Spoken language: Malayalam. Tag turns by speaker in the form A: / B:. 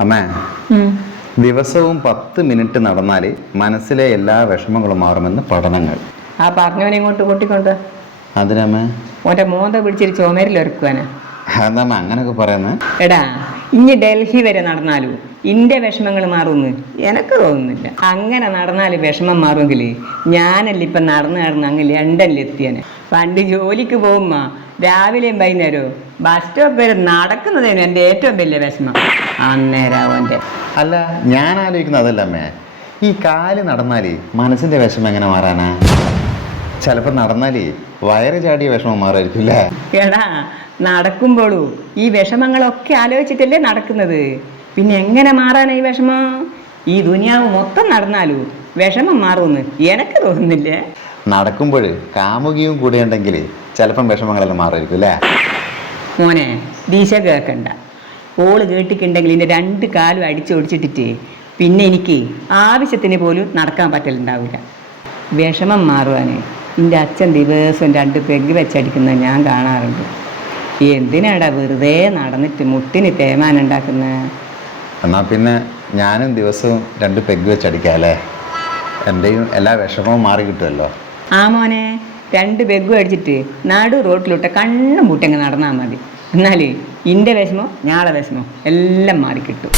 A: അമ്മേ ദിവസവും പത്ത് മിനിറ്റ് നടന്നാൽ മനസ്സിലെ എല്ലാ വിഷമങ്ങളും മാറുമെന്ന് പഠനങ്ങൾ.
B: ആ പറഞ്ഞവനെ ഇങ്ങോട്ട് കൂട്ടിക്കൊണ്ട്.
A: അതിനമ്മ.
B: ഓന്റെ മോന്ത പിടിച്ചിട്ട് ചുമരിൽ ഒരുക്കുവാനാ
A: അതമ്മ അങ്ങനൊക്കെ പറയുന്നത്
B: എടാ ഇനി ഡൽഹി വരെ നടന്നാലും? ഇന്റെ വിഷമങ്ങൾ മാറുമെന്ന് എനക്ക് തോന്നുന്നില്ല. അങ്ങനെ നടന്നാൽ വിഷമം മാറുമെങ്കിൽ ഞാനല്ല ഇപ്പം നടന്ന് നടന്ന് അങ്ങ് ലണ്ടനിൽ എത്തിയാനെ. പണ്ട് ജോലിക്ക് പോകുമ്പോ രാവിലെയും വൈകുന്നേരവും ബസ് സ്റ്റോപ്പ് വരെ നടക്കുന്നതിന് എന്റെ ഏറ്റവും വലിയ വിഷമം. അന്നേരം
A: അല്ല ഞാൻ ആലോചിക്കുന്നത് അതല്ല അമ്മേ. ഈ കാൽ നടന്നാൽ മനസ്സിന്റെ വിഷമം എങ്ങനെ മാറാനാ? ചിലപ്പോൾ നടന്നാലേ വയറ് ചാടിയ വിഷമം മാറായിരിക്കും അല്ലേ
B: എടാ നടക്കുമ്പോഴും ഈ വിഷമങ്ങളൊക്കെ ആലോചിച്ചിട്ടല്ലേ നടക്കുന്നത്. പിന്നെ എങ്ങനെ മാറാനാ ഈ വിഷമം? ഈ ദുനിയാവ് മൊത്തം നടന്നാലും വിഷമം മാറുമെന്ന് എനക്ക് തോന്നുന്നില്ല.
A: നടക്കുമ്പോൾ കാമുകിയും കൂടെ ഉണ്ടെങ്കിൽ ചിലപ്പം വിഷമങ്ങളെല്ലാം മാറായിരിക്കും അല്ലേ
B: മോനെ ദീശ കേൾക്കണ്ട. ഓൾ കേട്ടിട്ടുണ്ടെങ്കിൽ ഇതിന്റെ രണ്ട് കാലും അടിച്ചൊടിച്ചിട്ടിട്ട് പിന്നെ എനിക്ക് ആവശ്യത്തിന് പോലും നടക്കാൻ പറ്റലുണ്ടാവില്ല വിഷമം മാറുവാൻ എന്റെ അച്ഛൻ ദിവസവും രണ്ട് പെഗ് വെച്ചടിക്കുന്നത് ഞാൻ കാണാറുണ്ട്. എന്തിനാടാ വെറുതെ നടന്നിട്ട് മുട്ടിന് തേമാനുണ്ടാക്കുന്നത്
A: എന്നാൽ പിന്നെ ഞാനും ദിവസവും രണ്ട് പെഗ് വെച്ചടിക്കാല്ലേ എന്റെയും എന്റെയും എല്ലാ വിഷമവും മാറി കിട്ടുമല്ലോ.
B: ആ മോനെ രണ്ട് പെഗ് അടിച്ചിട്ട് നാട് റോട്ടിലോട്ട് കണ്ണും പൂട്ടങ്ങ് നടന്നാൽ മതി. എന്നാൽ ഇന്റെ വിഷമോ ഞാളെ വിഷമോ എല്ലാം മാറിക്കിട്ടും